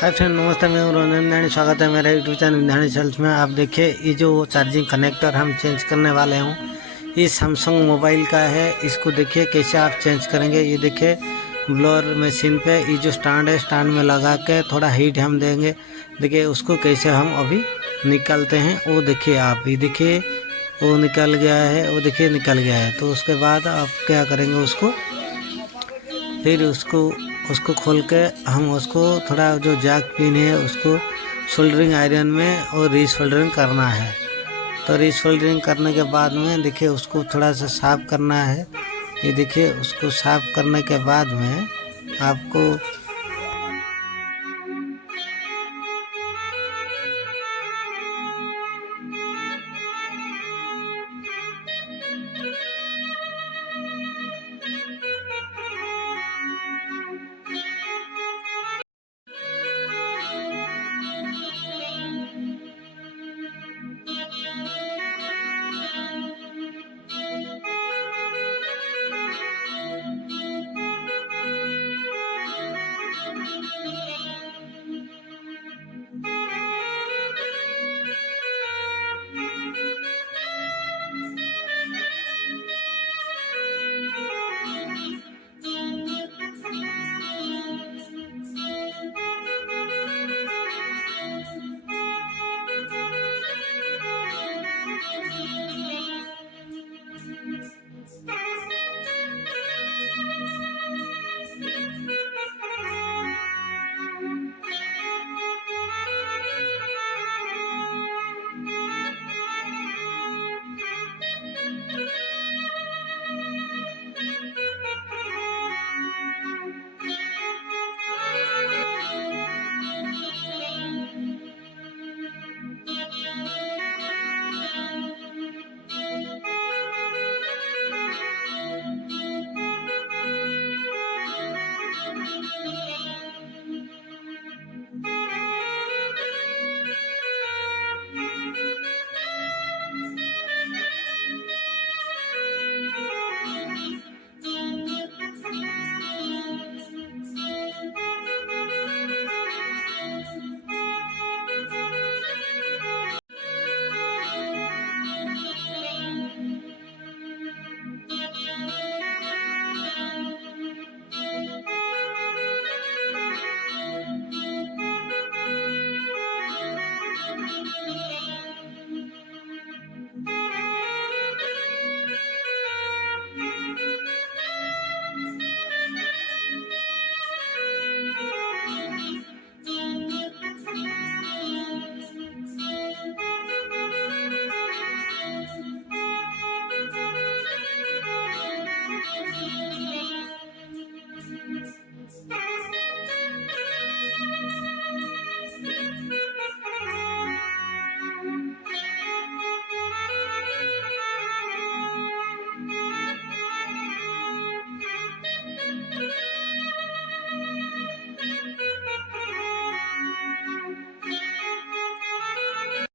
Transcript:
Hi friend, नमस्ते। मैं हूं रंजन ध्यानी। स्वागत है मेरे यूट्यूब चैनल ध्यानी सेल्स में। आप देखिए, ये जो चार्जिंग कनेक्टर हम चेंज करने वाले हूँ, ये सैमसंग मोबाइल का है। इसको देखिए कैसे आप चेंज करेंगे। ये देखिए ब्लोअर मशीन पे ये जो स्टैंड है, स्टैंड में लगा के थोड़ा हीट हम देंगे। देखिए उसको कैसे हम अभी निकालते हैं, वो देखिए आप। ये देखिए वो निकल गया है, वो देखिए निकल गया है। तो उसके बाद आप क्या करेंगे, उसको फिर उसको खोल के हम उसको थोड़ा जो जैक पिन है उसको सोल्डरिंग आयरन में और रीसोल्डरिंग करना है। तो रीसोल्डरिंग करने के बाद में देखिए उसको थोड़ा सा साफ़ करना है। ये देखिए उसको साफ़ करने के बाद में आपको